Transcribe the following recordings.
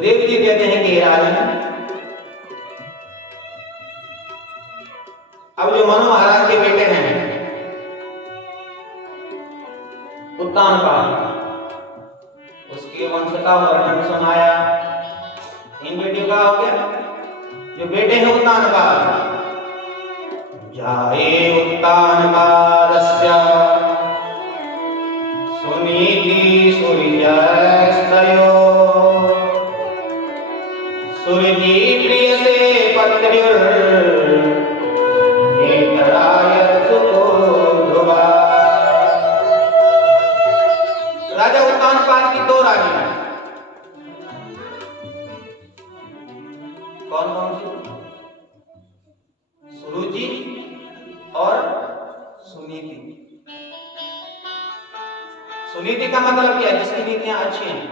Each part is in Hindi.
सुखदेव जी कहते हैं कि राजन, अब जो मनु महाराज के बेटे हैं उत्तानपाद, उसके वंश का वर्णन सुनाया। इन बेटियों का हो गया, जो बेटे हैं उत्तानपाद, जाये उत्तानपादस्य सुनीति सूर्यस्तयो सूर्यजी प्रिय से पत्युर नेत्राय सुतो ध्रुवा। राजा उत्तानपाद की दो रानियां, कौन कौन सी? सुरुचि और सुनीति। सुनीति का मतलब क्या है? जिसकी नीतियां अच्छी हैं।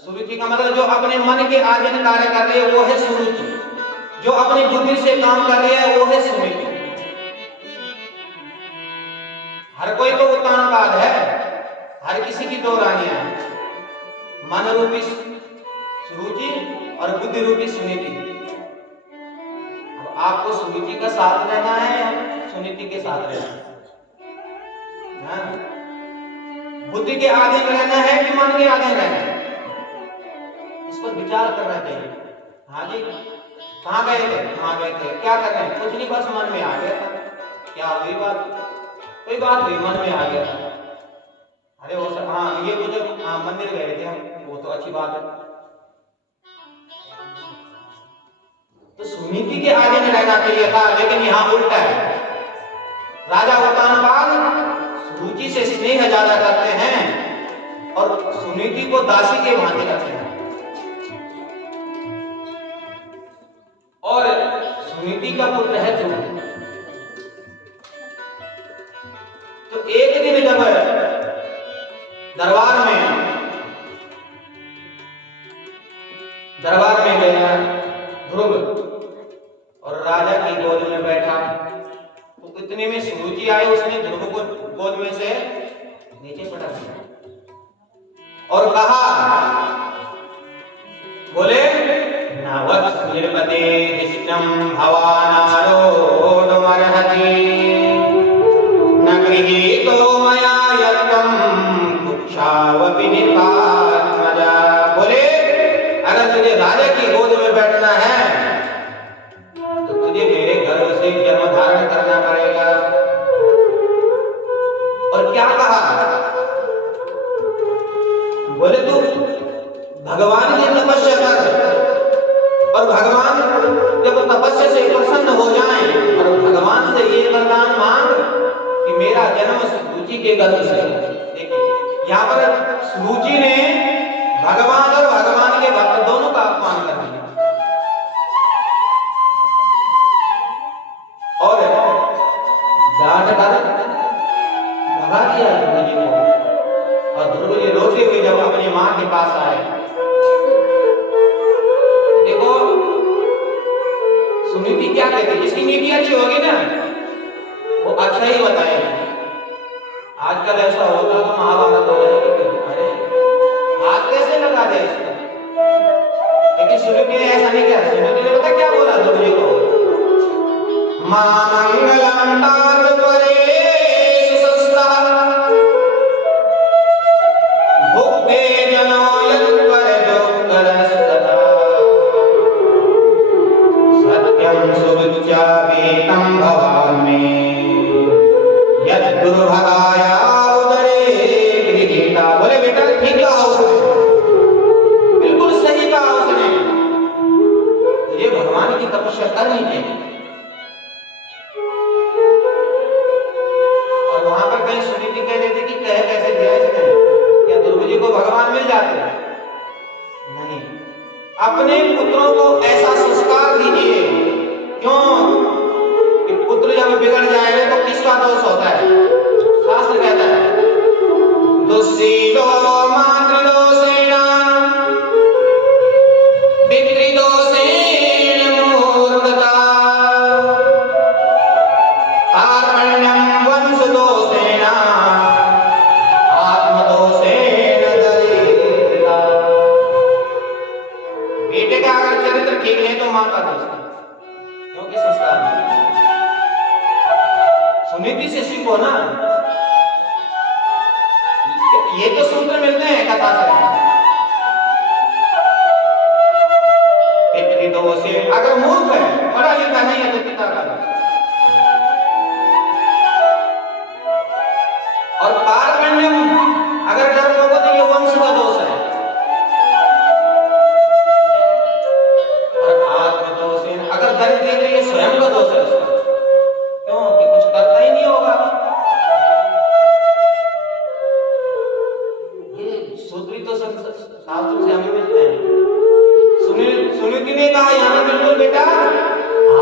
सुरुचि का मतलब जो अपने मन के अधीन कार्य कर रही है वो है सुरुचि, जो अपनी बुद्धि से काम कर रही है वो है सुनीति। हर कोई तो उत्तानपाद है, हर किसी की दो रानियां हैं, मन रूपी सुरुचि और बुद्धि रूपी सुनीति। अब आपको सुनीति का साथ रहना है या सुनीति के साथ रहना है? बुद्धि के अधीन रहना है कि मन के अधीन रहना है? इस पर विचार करना चाहिए। हाँ जी, कहाँ गए थे? कहाँ गए थे? क्या कर रहे हैं? कुछ नहीं, बस मन में आ गया था। क्या हुई बात? कोई बात हुई, मन में आ गया था। अरे वो सब, हाँ ये वो जो मंदिर गए थे हम, वो तो अच्छी बात है। तो सुनीति के अधीन रहना चाहिए था, लेकिन यहाँ उल्टा है। राजा उत्तानपाद सुरुचि से स्नेह ज्यादा करते हैं और सुनीति को दासी के भांति रखते हैं। और सुनीति का पुत्र है ध्रुव। तो एक दिन जब दरबार में गया ध्रुव और राजा की गोद में बैठा, तो इतने में सुरुचि आई, उसने ध्रुव को गोद में से नीचे पटक दिया और कहा, बोले नवत् निर्पते इष्टं भवानारोढुमर्हति न गृहीतो मया यत्तं कुक्षावपि निपात्मजा। बोले अगर तुझे राजा की गोद में बैठना है तो तुझे मेरे गर्भ से जन्म धारण करना पड़ेगा। और क्या कहा? बोले तू भगवान की तपस्या कर और भगवान जब तपस्या से प्रसन्न हो जाएं और भगवान से ये वरदान मांग कि मेरा जन्म सुरुचि के गर्भ से। देखिए यहाँ पर सुरुचि ने भगवान और भगवान के भक्त दोनों का अपमान कर दिया और डांट कर भगा दिया ध्रुव जी को। और ध्रुव जी रोते हुए जब अपनी मां के पास आए, देखो सुनीति क्या कहती है, जिसकी नीति अच्छी होगी ना वो अच्छा ही बताएगी। आजकल ऐसा होता तो महाभारत हो जाएगी। अरे हाथ कैसे लगा दे इसका, लेकिन सुनीति ने ऐसा नहीं किया। सुनीति ने पता क्या बोला ध्रुव जी को, मां मंगलम तात परेषु संस्था भुक्ते जनो यत्पर दुःखरस्तथा सत्यं सुरुच्या वेतं भवामि यद्दुर्भगाया उदरे गृहीता। बोले बेटा ठीक कहा उसने, बिल्कुल सही कहा उसने, तुझे भगवान की तपस्या करनी चाहिए। और वहां पर कहीं सुनीति कह देती कि कह कैसे दिया इसने, क्या ध्रुव जी को भगवान मिल जाते हैं? नहीं, अपने पुत्रों को ऐसा संस्कार दीजिए। क्यों कि पुत्र जब बिगड़ जाएगा तो किसका दोष होता है? शास्त्र कहता है दुस्सीलो मातृदोषेण पितृदोषेण मूर्खता कार्पण्यं वंशदोषेण आत्मदोषेण दरिद्रता। चरित्र ठीक नहीं तो मां का दोष है, क्योंकि संस्कार नहीं। सुनीति से सीखो ना, ये तो सूत्र मिलते हैं कथा से। पितृदोष से अगर मूर्ख है, पढ़ा लिखा नहीं है तो पिता का दोष। और कार्पण्यम अगर डर लोगो तो ये वंश का दोष है। और आत्मदोष अगर दरिद्र है तो ये स्वयं का दोष है उसका, क्योंकि कुछ करता ही नहीं होगा। ये सूत्री तो शास्त्रों से हमें मिलते हैं। सुनीति ने कहा यहाँ पे बिल्कुल बेटा,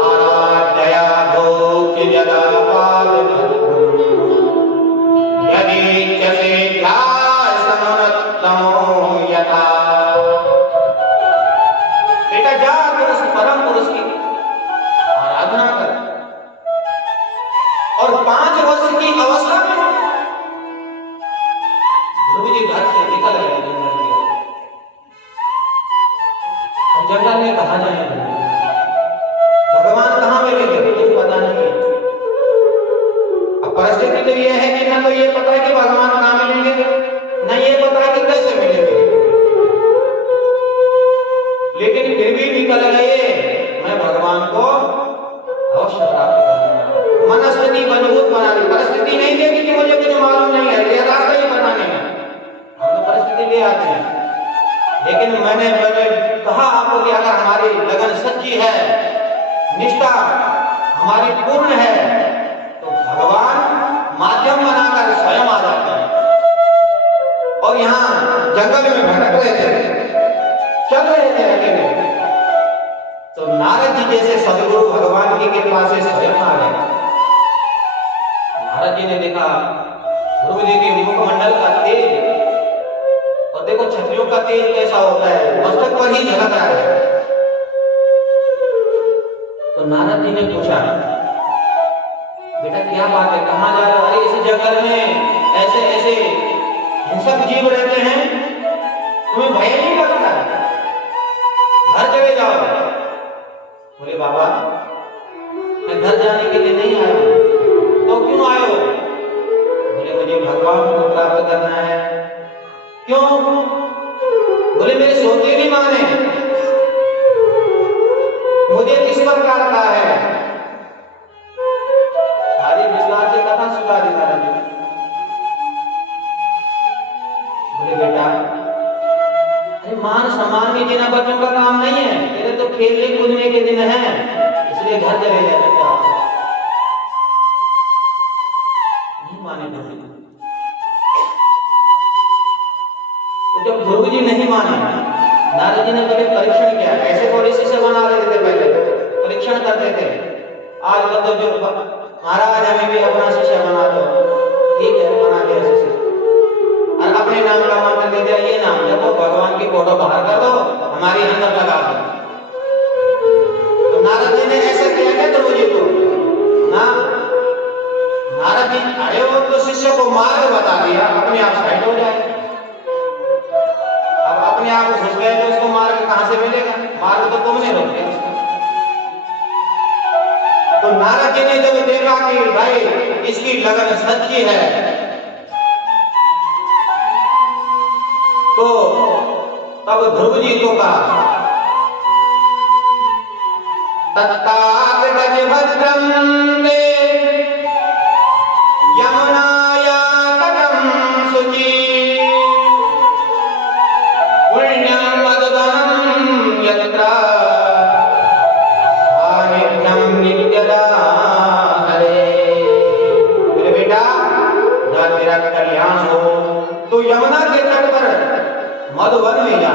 आराधया भोक्य जदा पाद यदि जसे ध्याय समनत्तमो यथा। बेटा जा उस परम पुरुष की आराधना कर। और 5 वर्ष की अवस्था में ध्रुव जी घर से निकल गए जंगल के। अब जंगल में कहाँ जाएंगे, भगवान कहाँ मिलेंगे कुछ पता नहीं है। अब परिस्थिति तो ये है कि ना तो ये पता है कि भगवान कहाँ मिलेंगे, ना ये पता है कि कैसे मिलेंगे। लेकिन फिर भी निकल गए, मैं भगवान को अवश्य प्राप्त करूंगा। मनस्थिति मजबूत बना ली। परिस्थिति नहीं देखी कि मुझे कुछ मालूम नहीं है, ये रास्ता ही पता नहीं है। हम तो परिस्थिति ले आते हैं। लेकिन मैंने कहा आपको कि अगर हमारी लगन सच्ची है, निष्ठा हमारी पूर्ण है, तो भगवान माध्यम बनाकर स्वयं आ जाते हैं। और यहाँ जंगल में भटक रहे थे, चल रहे थे अकेले, तो नारद जी जैसे सदगुरु भगवान की कृपा से स्वयं आ गए। नारद जी ने देखा ध्रुव जी के मुखमंडल का तेज, और देखो क्षत्रियों का तेज कैसा होता है, मस्तक पर ही झलक रहा है। तो नारद जी ने पूछा, बेटा क्या बात है, कहाँ जा रहे हो? अरे इस जंगल में ऐसे ऐसे हिंसक जीव रहते हैं, तुम्हें भय नहीं लगता? घर चले जाओ। बोले बाबा मैं घर जाने के लिए नहीं आया हूं। तो क्यों आए हो? बोले मुझे भगवान को प्राप्त करना है। क्यों? बोले मेरे सौतेली मां ने मुझे किस प्रकार कहा है, सारी विस्तार से कथा सुना दी नारद जी। बोले बेटा अरे मान सम्मान में देना बच्चों का काम नहीं है, तेरे तो खेलने कूदने के दिन है, इसलिए घर चले जाते नहीं माने। तो जब ध्रुव जी नहीं माने, नारद जी ने पहले परीक्षण किया। ऐसे थोड़ी शिष्य बना देते थे, पहले परीक्षण करते थे। आजकल तो जो महाराज हमें भी अपना शिष्य बना दो, ठीक है बना दिया शिष्य, और अपने नाम का मंत्र दे दिया, ये नाम जपो, भगवान की फोटो बाहर कर दो, हमारी अंदर लगा दो। तो नारद जी ने ऐसा किया क्या ध्रुव जी को? ना, नारद जी अरे वो तो शिष्य को मार्ग बता दिया, अपने आप साइड हो जाए। अब अपने आप घुस गए तो उसको मार्ग कहां से मिलेगा? मार्ग तो तुमने रोक दिया उसका। तो नारद जी ने जब देखा कि भाई इसकी लगन सच्ची है, तो तब ध्रुव जी को कहा, तत्तात गजभद्रं ते यमुनाया तटं शुचि पुण्यं मदगनं यत्र सानिध्यं नित्यदा हरे। मेरे बेटा जहाँ तेरा कल्याण हो, तो यमुना के तट पर मधुवन में जा,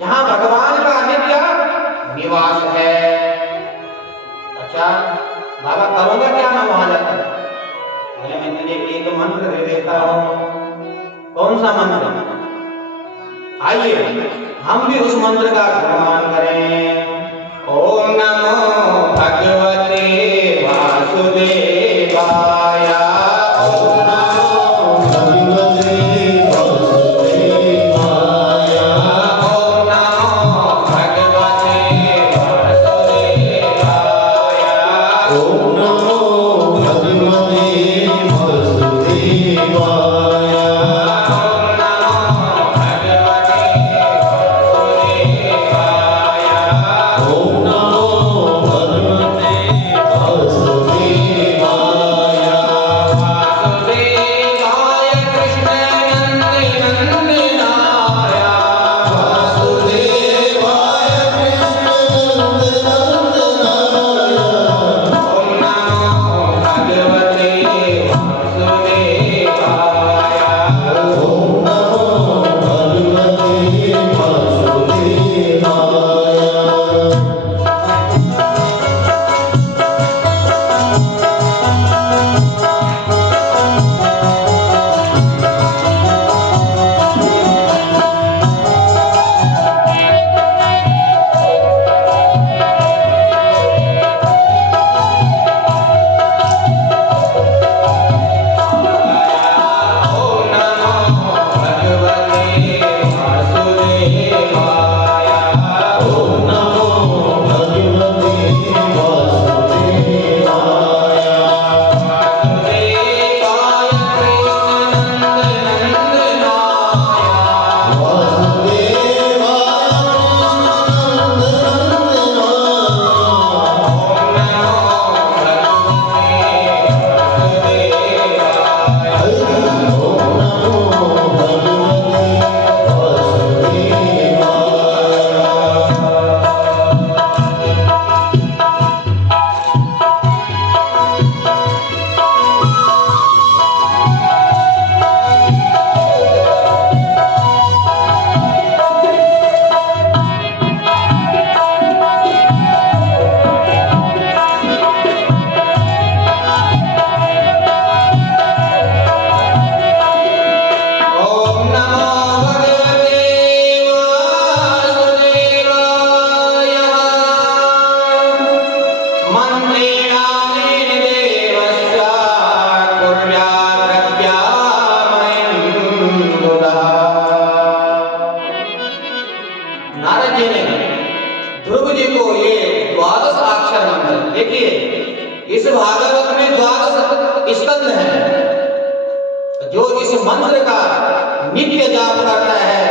जहां भगवान का नित्य निवास है। अच्छा बाबा करूंगा क्या मैं वहां जाकर? बोले मैं तुझे एक मंत्र दे देता हूं। कौन सा मंत्र? आइए हम भी उस मंत्र का गुणगान करें। ओम नमो भगवते वासुदेवाय। ओम नमो भगवते नारद जी ने ध्रुव जी को ये द्वादश अक्षर मंत्र, देखिए इस भागवत में द्वादश स्कंद है, जो इस मंत्र का नित्य जाप करता है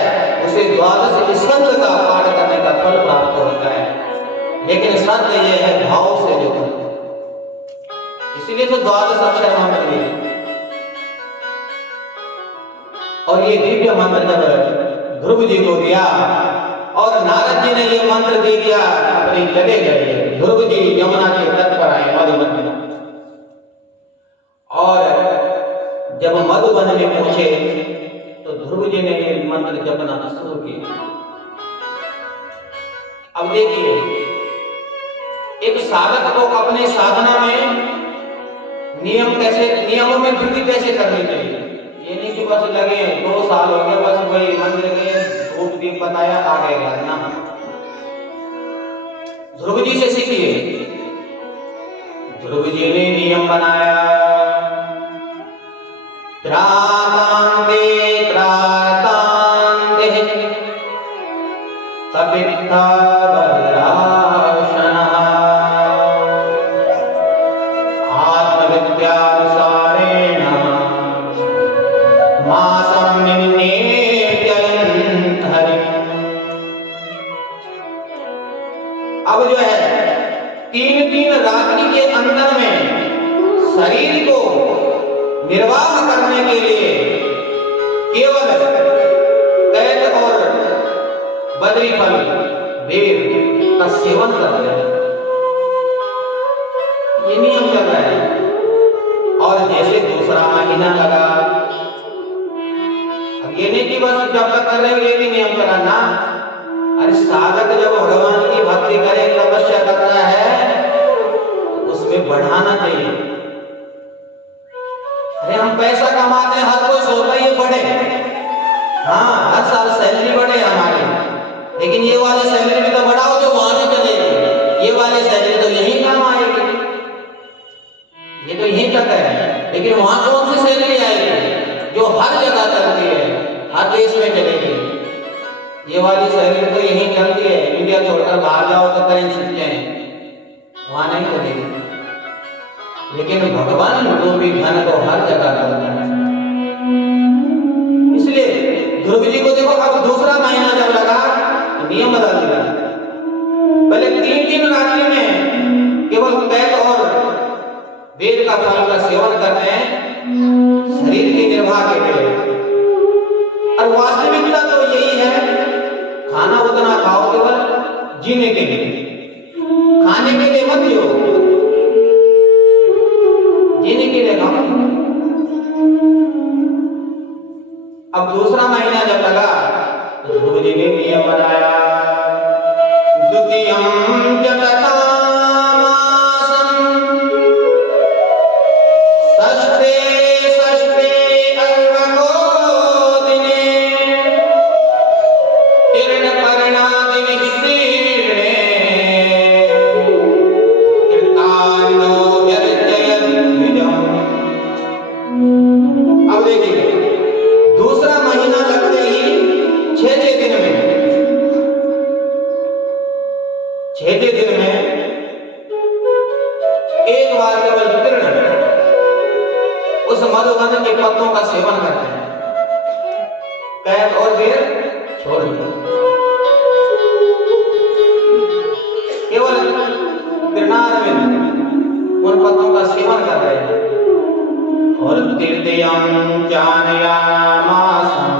उसे द्वादश स्कंद का पाठ करने का फल प्राप्त होता है। लेकिन शर्त यह है भाव से जो करते, इसलिए तो द्वादश अक्षर मंत्र है। और ये दिव्य मंत्र जब ध्रुव जी को दिया और नारद जी ने ये मंत्र दे दिया, अपनी चले गए। ध्रुव जी यमुना के तट पर आए मधुबन में, और जब मधुबन में पहुंचे तो ध्रुव जी ने ये मंत्र जपना शुरू किया। अब देखिए, एक साधक को अपने साधना में नियमों में वृद्धि कैसे करनी चाहिए। ये नहीं कि बस लगे 2 साल हो गए बस वही मंदिर गए, धूप दीप बताया आ गए ना। ध्रुव जी से सीखिए। ध्रुव जी ने नियम बनाया, त्रातांते त्रातांते कपित्था भद्राशनः आत्मविद्यानुसारेण मासं निन्नेत्ययन् हरिम्। अब जो है 3 रात्रि के अंदर में शरीर को निर्वाह करने के लिए केवल कैट और बद्री फल बेर का सेवन करते हैं, ये नियम चल रहा है। और जैसे दूसरा महीना लगा, अब ये नहीं कि बस जब तक कर रहे हो ये भी नियम चला ना। अरे साधक जब भगवान की भक्ति करे, तपस्या करता है, तो उसमें बढ़ाना चाहिए। अरे हम पैसा कमाते हैं, हर कोई सोचता है ये बढ़े, हाँ हर साल सैलरी बढ़े हमारी, लेकिन ये वाली सैलरी भी तो बढ़ाओ जो वहां भी चलेगी, ये वाली सैलरी तो यहीं काम आएगी, ये तो यहीं तक है। लेकिन वहां कौन सी सैलरी आएगी जो हर जगह चलती है, हर देश में चलेगी। ये वाली सैलरी तो यहीं चलती है, इंडिया छोड़कर बाहर जाओ तो करेंसी हैं, वहां नहीं चलेगी। लेकिन भगवान रूपी धन तो हर जगह चलता है। इसलिए ध्रुव जी को देखो, अब दूसरा महीना जब लगा तो नियम बदल दिया। पहले 3 रात्रि में केवल कैट और बेर का फल का सेवन करते हैं शरीर के निर्वाह के लिए, और वास्तविकता तो यही है, खाना उतना खाओ केवल जीने के लिए, खाने के लिए मत जियो, जीने के लिए खाओ। अब दूसरा महीना जब लगा तो ध्रुव जी ने नियम बनाया, द्वितीयं जगतामासं षष्ठे अर्वको दिने तीर्णपर्णादि विस्तीर्णे कीर्तानो व्यर्जयद्विजम्। अब देखिए, दूसरा महीना लगते ही 6 दिन में 6 दिन में एक बार केवल तीर्ण उस मधुवन के पत्तों का सेवन करते हैं, कैट और बेर छोड़ दिया, केवल तीर्णार्विंद उन पत्तों का सेवन कर रहे हैं। और तृतीयं जानयामासं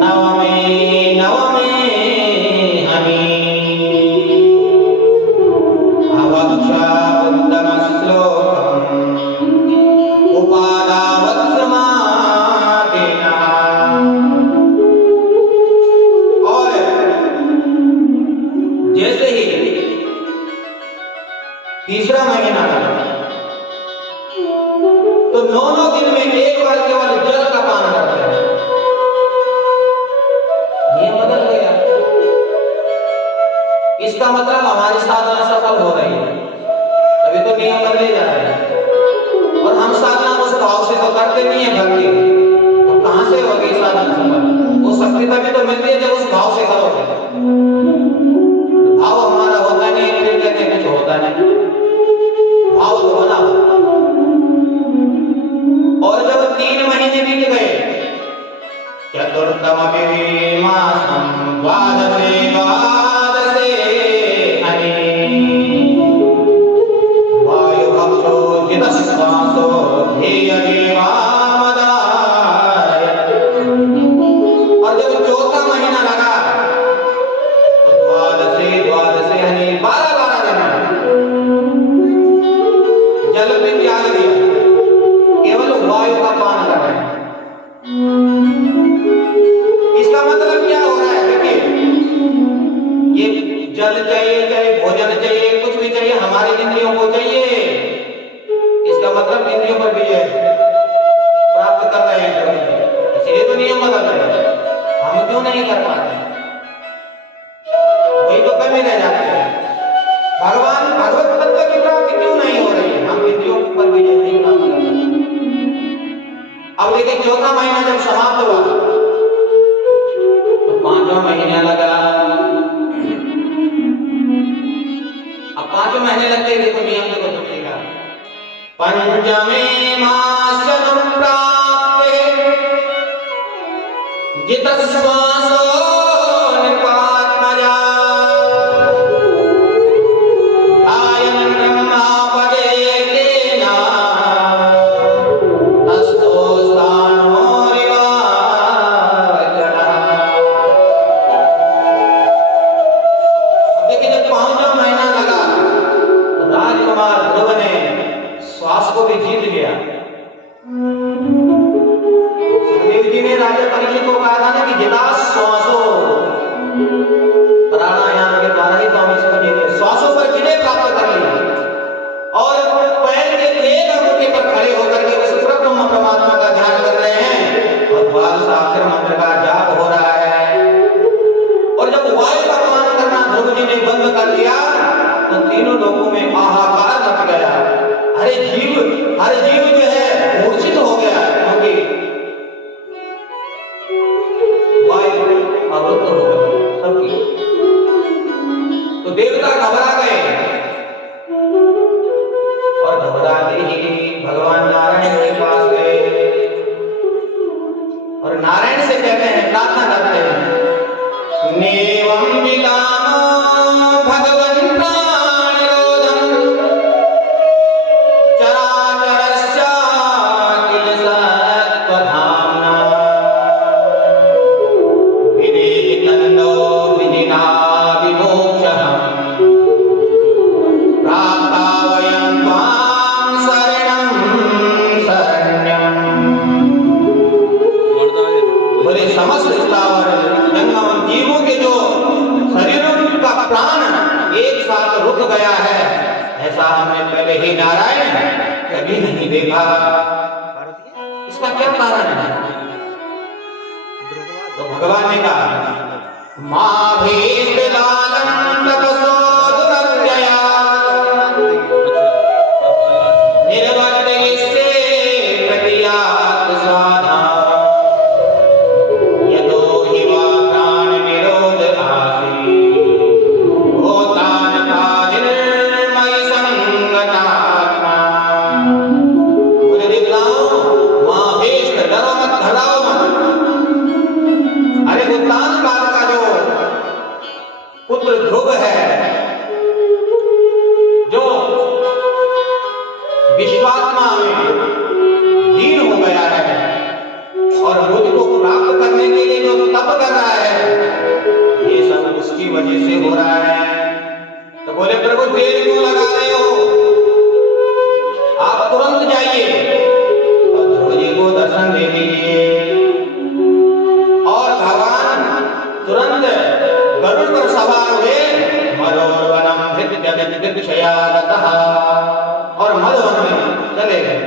नवमे हनि अवक्षा उत्तम श्लोकम् उपादावत् समाधिनः। और जैसे ही तीसरा महीना लगा तो 9 दिन में एक बार केवल जल का पान करते हैं। नियम बदल गया। इसका मतलब हमारी साधना सफल हो रही है, तभी तो नियम बदले जा रहे हैं। और हम साधना उस भाव से तो करते नहीं है भक्ति, तो कहां से होगी साधना सफल? शक्ति तभी तो मिलती है जब उस भाव से करोगे। भाव हमारा होता नहीं, फिर कहते हैं कुछ होता नहीं। भाव तो बना। और जब 3 महीने बीत गए, चतुर्थम मासम द्वादशे द्वादशे वायु भक्षो जितश्वासो ध्येय देवामदाय। और जब 4था महीना लगा तो द्वादशे द्वादशे 12 दिन जल पे त्याग दिया, केवल वायु का पान कर रहे हैं। इसका मतलब क्या हो रहा है? देखिए, ये जल चाहिए, चाहे भोजन चाहिए, कुछ भी चाहिए, हमारी इंद्रियों को चाहिए। इसका मतलब इंद्रियों पर विजय प्राप्त कर रहे हैं, इसलिए तो नियम बदल रहे हैं। हम क्यों नहीं कर पाते? वही तो कमी रह जाते हैं। भगवान भगवत तत्व की प्राप्ति क्यों नहीं हो रही है? हम इंद्रियों पर विजय नहीं प्राप्त कर रहे। अब देखिए, 4था महीना जब समाप्त हुआ तो 5वां महीना लगा। अब 5 महीने लगते, देखो नियम देखो समझिएगा। पंचमे मासम प्राप्ते जितश्वासो निपात्मजा ध्यायन् ब्रह्मापदेकेना तस्थो स्थानोरिवाचनः। अब देखिए, जब 5वां महीना लगा तो राजकुमार ध्रुव ने श्वास को भी जीत गया। सुखदेव जी ने राजा परीक्षित को कहा था ना कि जिता श्वासो, प्राणायाम के द्वारा ही तो हम इसको जीते। श्वासों पर विजय प्राप्त कर लिया और पैर के एक अंगूठे पर खड़े होकर के उस ब्रह्म परमात्मा का ध्यान कर रहे हैं और 12 मंत्र का जाप हो रहा है। और जब वायु का पान करना ध्रुव जी ने बंद कर दिया तो तीनों लोगों में हाहाकार मच गया। हर जीव जो है मूर्छित हो गया, क्योंकि वायु अवरुद्ध हो गई सबकी। तो देवता घबरा गए और घबराते ही भगवान नारायण के पास गए और नारायण से कहते हैं, प्रार्थना करते हैं, नेवं विदामो भगवन्तानिरोधं चराचरस्याखिल सत्त्वधाम्ना विदेहितन्दो विधिना विमोक्षः प्राप्ता वयं त्वां शरणं शरण्यम्। बोले, समस्त स्थावर जंगम जीवों के जो शरीरों का प्राण एक साथ रुक गया है, ऐसा हमने पहले ही नारायण कभी नहीं देखा। इसका क्या कारण है? तो भगवान ने कहा, मां भीष्टलालं तपसो दुरत्यया निर्वर्तयिष्ये प्रतियात् साधा यतो हि वा प्राण निरोध आसी भूतान पादिर्मयि संगतात्मा। मुझे दिखलाओ, मां भीष्म, डरो मत, घबराओ मत। अरे भूतान काल का जो पुत्र ध्रुव है, जो विश्वात्मा में लीन हो गया है और मुझको प्राप्त करने के लिए जो तप कर रहा है, ये सब उसकी वजह से हो रहा है। तो बोले, प्रभु देर क्यों लगा रहे हो? आप तुरंत जाइए और ध्रुव जी को दर्शन दे दीजिए। और भगवान तुरंत गरुड़ पर सवार हुए, मदोर्वनम भृत्यदिक्षयागतः, और मधुवन में चले गए।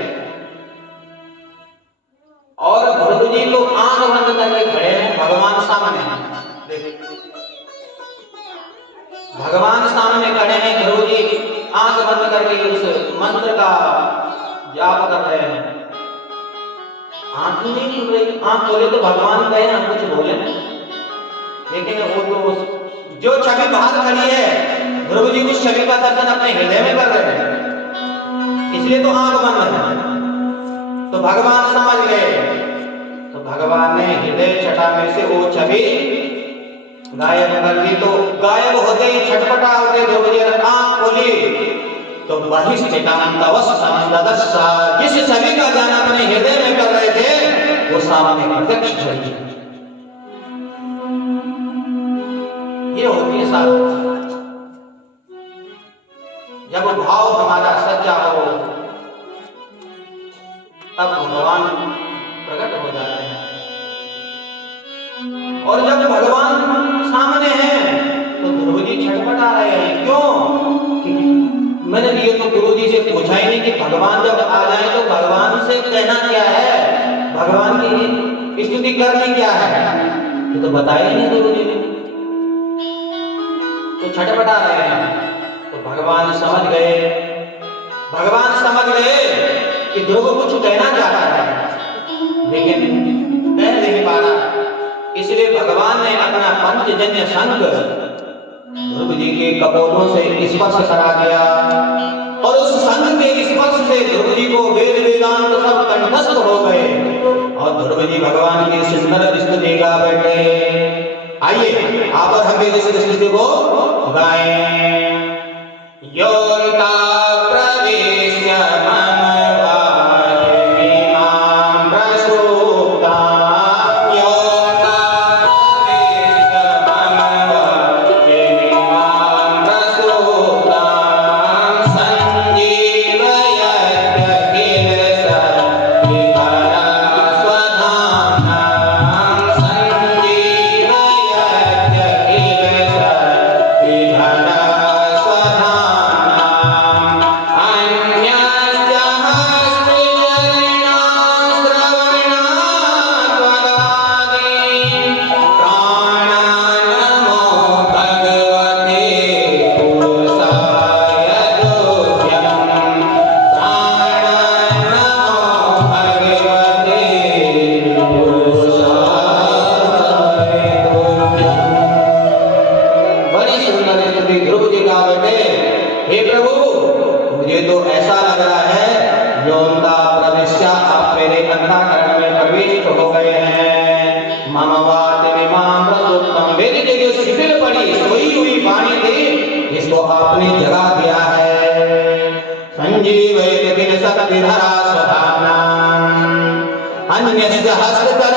और ध्रुव जी को आंख बंद करके खड़े हैं, भगवान सामने हैं। भगवान सामने खड़े हैं, ध्रुव जी आंख बंद करके उस मंत्र का जाप कर रहे हैं। आंख ही नहीं खुल रही। आंख खोले तो भगवान कहे हम कुछ बोले, लेकिन वो तो जो छवि बाहर खड़ी है, ध्रुव जी उस छवि का दर्शन अपने हृदय में कर रहे हैं, इसलिए तो आंख बंद है। तो भगवान समझ गए, तो भगवान ने हृदय छटा में से वो छवि गायब कर दी। तो गायब होते ही छटपटा होते ध्रुव जी आंख खोली तो बहिष्ठितम तवस्तम ददस्सा, जिस छवि का ज्ञान अपने हृदय में कर रहे थे वो सामने प्रत्यक्ष खड़ी। ये होती है साधना। जब भाव हमारा सच्चा हो तब भगवान प्रकट हो जाते हैं, और जब भगवान सामने हैं तो ध्रुव जी छटपटा रहे हैं। क्यों? मैंने ये तो गुरु जी से पूछा ही नहीं कि भगवान जब आ जाए तो भगवान से कहना क्या है, भगवान की स्तुति करनी क्या है, ये तो बताया ही नहीं गुरु जी ने। तो छटपटा रहे हैं। तो भगवान समझ गए, भगवान समझ गए कि ध्रुव कुछ कहना चाहता है लेकिन कह नहीं पा रहा, इसलिए भगवान ने अपना पंचजन्य शंख ध्रुव जी के कपोलों से स्पर्श करा दिया, और उस शंख के स्पर्श से ध्रुव जी को वेद वेदांत सब कंठस्थ हो गए, और ध्रुव जी भगवान की सुंदर स्तुति गा बैठे। आइए आप और हम भी इस स्तुति को गाएं। योगिता प्रवेश्य आपने जगा दिया है। संजीवयति शक्तिधरा स्वधाम्ना अन्यस्य हस्तचरण